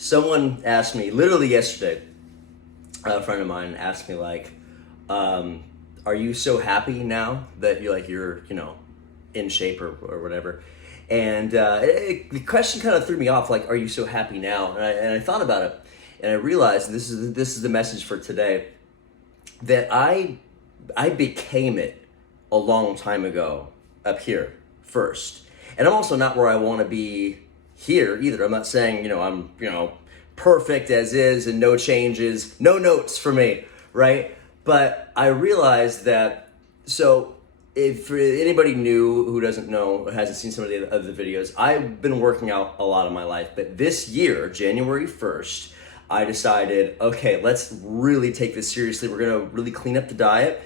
Someone asked me, literally yesterday, a friend of mine asked me like, are you so happy now that you're in shape or whatever? And the question kind of threw me off, like, are you so happy now? And I thought about it, and I realized, and this is the message for today, that I became it a long time ago up here first. And I'm also not where I want to be here either. I'm not saying, I'm, perfect as is and no changes, no notes for me, right? But I realized that, so if for anybody new who doesn't know, hasn't seen some of the other videos, I've been working out a lot of my life, but this year, January 1st, I decided, okay, let's really take this seriously. We're gonna really clean up the diet,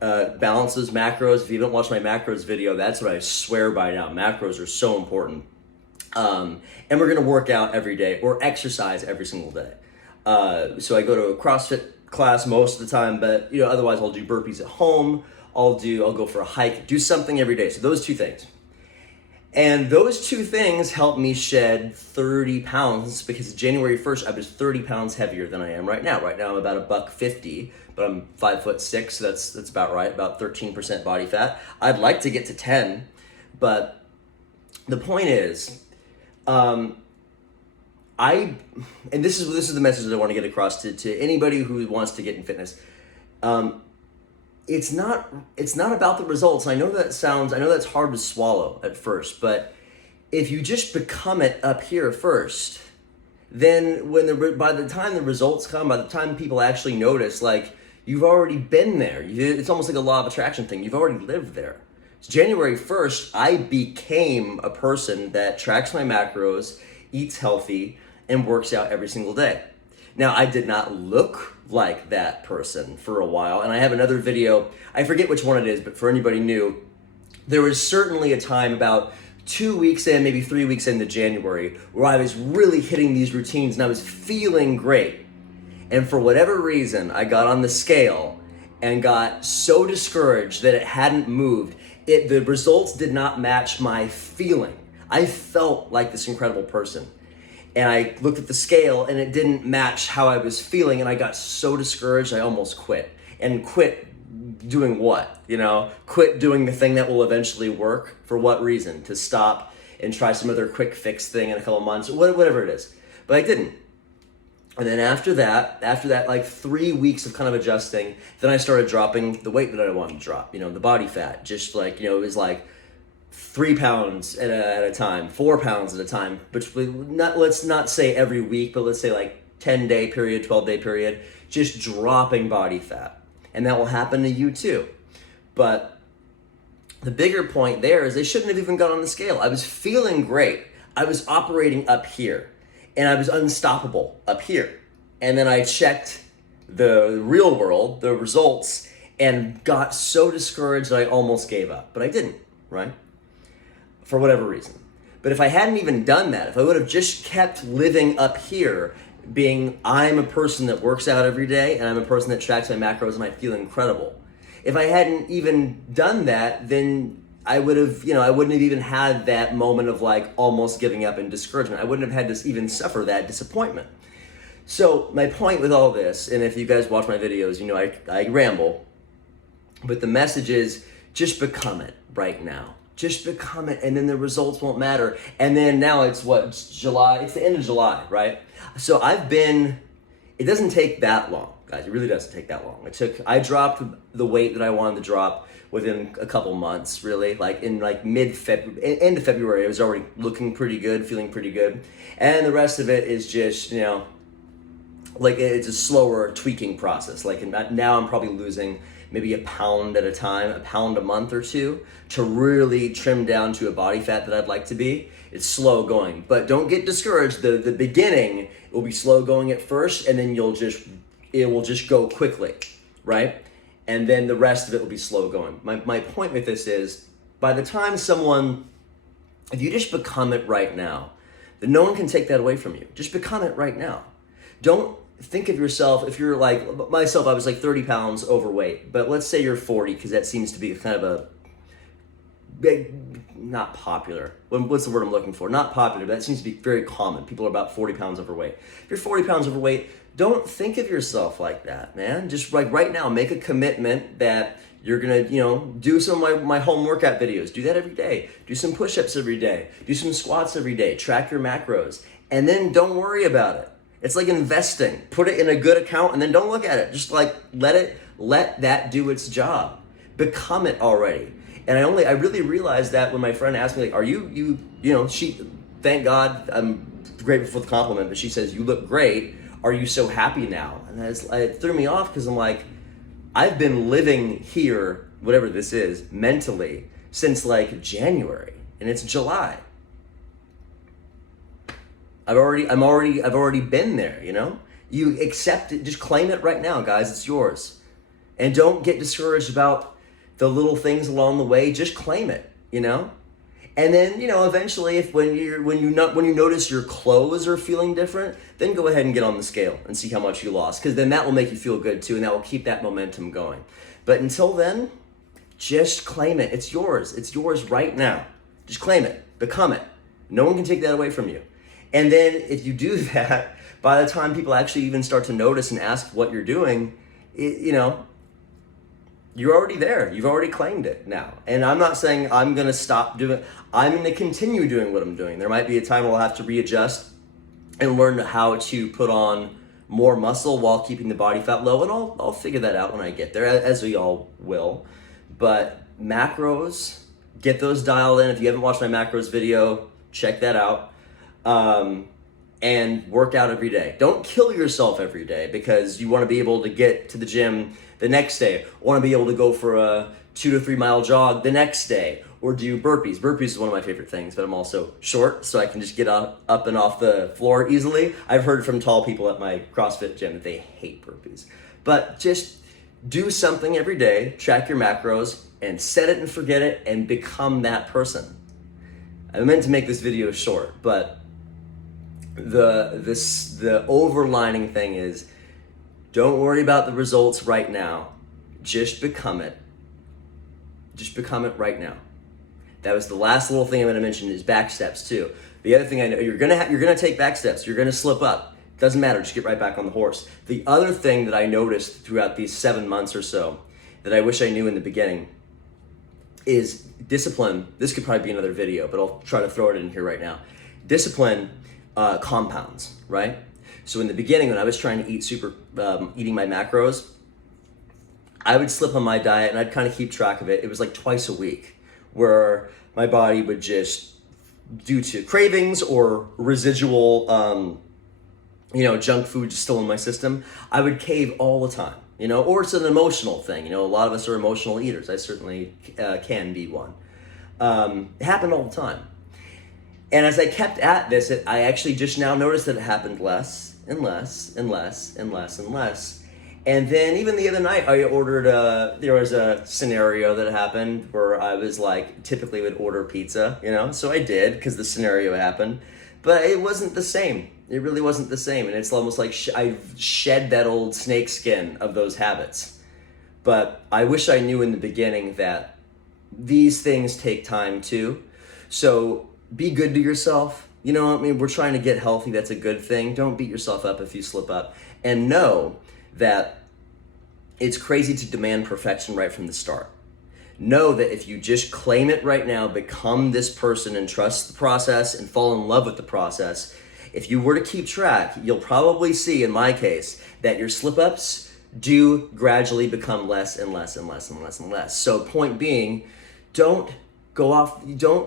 balance those macros. If you haven't watched my macros video, that's what I swear by now. Macros are so important. And we're gonna work out every day or exercise every single day. So I go to a CrossFit class most of the time, but otherwise I'll do burpees at home. I'll go for a hike, do something every day. So those two things. And those two things helped me shed 30 pounds because January 1st, I was 30 pounds heavier than I am right now. Right now I'm about $150, but I'm 5'6", so that's about right, about 13% body fat. I'd like to get to 10, but the point is, and this is the message that I want to get across to anybody who wants to get in fitness. It's not about the results. I know that's hard to swallow at first, but if you just become it up here first, then by the time the results come, by the time people actually notice, like, you've already been there. It's almost like a law of attraction thing. You've already lived there. So January 1st, I became a person that tracks my macros, eats healthy, and works out every single day. Now, I did not look like that person for a while, and I have another video, I forget which one it is, but for anybody new, there was certainly a time about 2 weeks in, maybe 3 weeks into January, where I was really hitting these routines and I was feeling great. And for whatever reason, I got on the scale and got so discouraged that it hadn't moved. The results did not match my feeling. I felt like this incredible person. And I looked at the scale and it didn't match how I was feeling, and I got so discouraged I almost quit. And quit doing what? Quit doing the thing that will eventually work. For what reason? To stop and try some other quick fix thing in a couple months, whatever it is. But I didn't. And then after that, like 3 weeks of kind of adjusting, then I started dropping the weight that I wanted to drop, the body fat. Just like, it was like 3 pounds at a time, 4 pounds at a time. But let's not say every week, but let's say like 10-day period, 12-day period, just dropping body fat. And that will happen to you too. But the bigger point there is they shouldn't have even got on the scale. I was feeling great. I was operating up here. And I was unstoppable up here. And then I checked the real world, the results, and got so discouraged that I almost gave up. But I didn't, right? For whatever reason. But if I hadn't even done that, if I would have just kept living up here, I'm a person that works out every day, and I'm a person that tracks my macros, and I feel incredible. If I hadn't even done that, then I wouldn't have even had that moment of like almost giving up and discouragement. I wouldn't have had to even suffer that disappointment. So my point with all this, and if you guys watch my videos, I ramble, but the message is just become it right now. Just become it, and then the results won't matter. And then now it's July? It's the end of July, right? So it doesn't take that long, guys. It really doesn't take that long. I dropped the weight that I wanted to drop within a couple months, really. Like in like end of February, I was already looking pretty good, feeling pretty good. And the rest of it is just, like it's a slower tweaking process. Like now I'm probably losing maybe a pound at a time, a pound a month or two, to really trim down to a body fat that I'd like to be. It's slow going, but don't get discouraged. The beginning will be slow going at first, and then it will just go quickly, right? And then the rest of it will be slow going. My point with this is, by the time if you just become it right now, then no one can take that away from you. Just become it right now. Don't think of yourself, if you're like myself, I was like 30 pounds overweight, but let's say you're 40, because that seems to be kind of a big, not popular. What's the word I'm looking for? Not popular, but that seems to be very common. People are about 40 pounds overweight. If you're 40 pounds overweight, don't think of yourself like that, man. Just like right now, make a commitment that you're gonna, do some of my home workout videos. Do that every day. Do some push-ups every day. Do some squats every day. Track your macros. And then don't worry about it. It's like investing. Put it in a good account and then don't look at it. Just like let that do its job. Become it already. And I really realized that when my friend asked me, like, are she, thank God, I'm grateful for the compliment, but she says, you look great. Are you so happy now? And it threw me off because I'm like, I've been living here, whatever this is, mentally since like January, and it's July. I've already been there, You accept it, just claim it right now, guys, it's yours. And don't get discouraged about the little things along the way, just claim it, And then, eventually when you notice your clothes are feeling different, then go ahead and get on the scale and see how much you lost, because then that will make you feel good too, and that will keep that momentum going. But until then, just claim it. It's yours. It's yours right now. Just claim it. Become it. No one can take that away from you. And then if you do that, by the time people actually even start to notice and ask what you're doing, you're already there. You've already claimed it now. And I'm not saying I'm going to stop doing, I'm going to continue doing what I'm doing. There might be a time where I'll have to readjust and learn how to put on more muscle while keeping the body fat low. And I'll figure that out when I get there, as we all will. But macros, get those dialed in. If you haven't watched my macros video, check that out. And work out every day. Don't kill yourself every day because you want to be able to get to the gym the next day, or want to be able to go for a 2 to 3 mile jog the next day, or do burpees. Burpees is one of my favorite things, but I'm also short, so I can just get up and off the floor easily. I've heard from tall people at my CrossFit gym that they hate burpees. But just do something every day, track your macros, and set it and forget it, and become that person. I meant to make this video short, but the overlining thing is, don't worry about the results right now. Just become it. Just become it right now. That was the last little thing I'm going to mention is back steps too. The other thing I know, you're gonna take back steps. You're gonna slip up. Doesn't matter. Just get right back on the horse. The other thing that I noticed throughout these 7 months or so that I wish I knew in the beginning is discipline. This could probably be another video, but I'll try to throw it in here right now. Discipline compounds, right? So in the beginning, when I was trying to eat eating my macros, I would slip on my diet and I'd kind of keep track of it. It was like twice a week where my body would just, due to cravings or residual, junk food still in my system, I would cave all the time, or it's an emotional thing. A lot of us are emotional eaters. I certainly can be one. It happened all the time. And as I kept at this, I actually just now noticed that it happened less and less and less and less and less. And then even the other night, I ordered, there was a scenario that happened where I was like, typically would order pizza, so I did because the scenario happened, but it wasn't the same. It really wasn't the same. And it's almost like I've shed that old snake skin of those habits. But I wish I knew in the beginning that these things take time too. So be good to yourself. We're trying to get healthy. That's a good thing. Don't beat yourself up if you slip up. And know that it's crazy to demand perfection right from the start. Know that if you just claim it right now, become this person and trust the process and fall in love with the process, if you were to keep track, you'll probably see, in my case, that your slip-ups do gradually become less and less and less and less and less. So point being, don't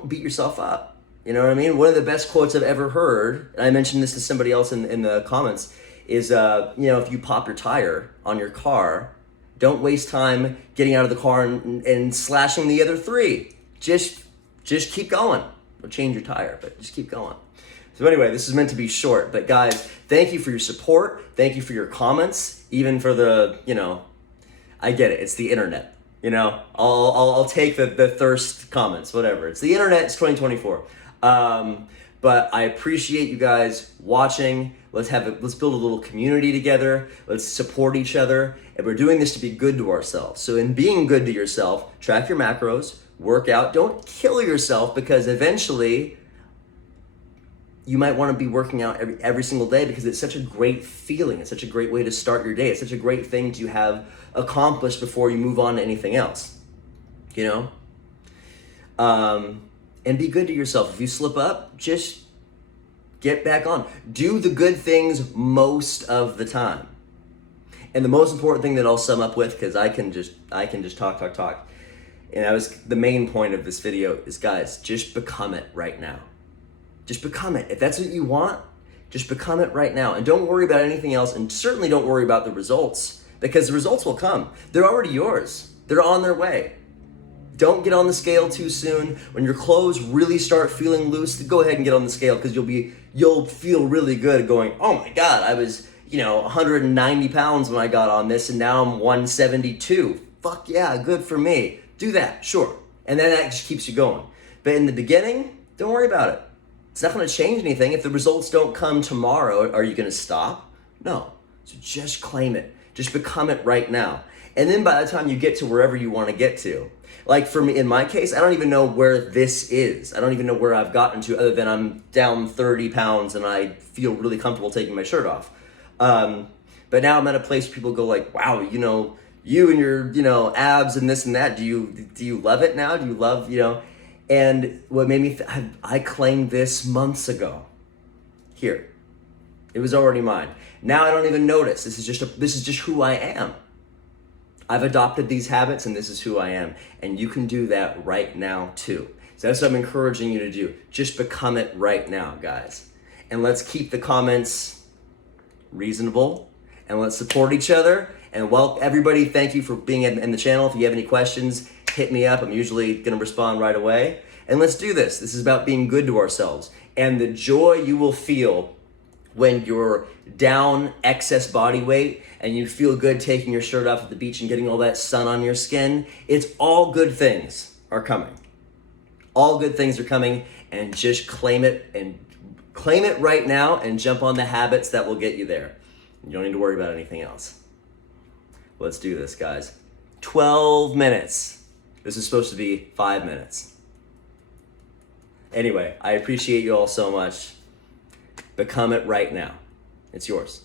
beat yourself up. You know what I mean? One of the best quotes I've ever heard, and I mentioned this to somebody else in the comments, is, if you pop your tire on your car, don't waste time getting out of the car and slashing the other 3. Just keep going. Or change your tire, but just keep going. So anyway, this is meant to be short, but guys, thank you for your support. Thank you for your comments, even for the, I get it. It's the internet. I'll take the thirst comments, whatever. It's the internet. It's 2024. But I appreciate you guys watching. Let's build a little community together. Let's support each other. And we're doing this to be good to ourselves. So in being good to yourself, track your macros, work out. Don't kill yourself, because eventually you might want to be working out every single day, because it's such a great feeling. It's such a great way to start your day. It's such a great thing to have accomplished before you move on to anything else, you know? And be good to yourself. If you slip up, just get back on. Do the good things most of the time. And the most important thing that I'll sum up with, because I can just talk. And that was the main point of this video, is guys, just become it right now. Just become it. If that's what you want, just become it right now. And don't worry about anything else. And certainly don't worry about the results, because the results will come. They're already yours. They're on their way. Don't get on the scale too soon. When your clothes really start feeling loose, go ahead and get on the scale, because you'll feel really good going, oh my God, I was 190 pounds when I got on this, and now I'm 172. Fuck yeah, good for me. Do that, sure. And then that just keeps you going. But in the beginning, don't worry about it. It's not going to change anything. If the results don't come tomorrow, are you going to stop? No. So just claim it. Just become it right now. And then by the time you get to wherever you want to get to, like for me, in my case, I don't even know where this is. I don't even know where I've gotten to, other than I'm down 30 pounds and I feel really comfortable taking my shirt off. But now I'm at a place where people go like, wow, you and your, abs and this and that, do you love it now? Do you love, and what made me, I claimed this months ago. Here, it was already mine. Now I don't even notice. This is just who I am. I've adopted these habits, and this is who I am. And you can do that right now too. So that's what I'm encouraging you to do. Just become it right now, guys. And let's keep the comments reasonable, and let's support each other. And everybody, thank you for being in the channel. If you have any questions, hit me up. I'm usually gonna respond right away. And let's do this. This is about being good to ourselves. And the joy you will feel when you're down excess body weight and you feel good taking your shirt off at the beach and getting all that sun on your skin, it's all good things are coming. All good things are coming, and just claim it right now and jump on the habits that will get you there. You don't need to worry about anything else. Let's do this, guys. 12 minutes. This is supposed to be 5 minutes. Anyway, I appreciate you all so much. Become it right now. It's yours.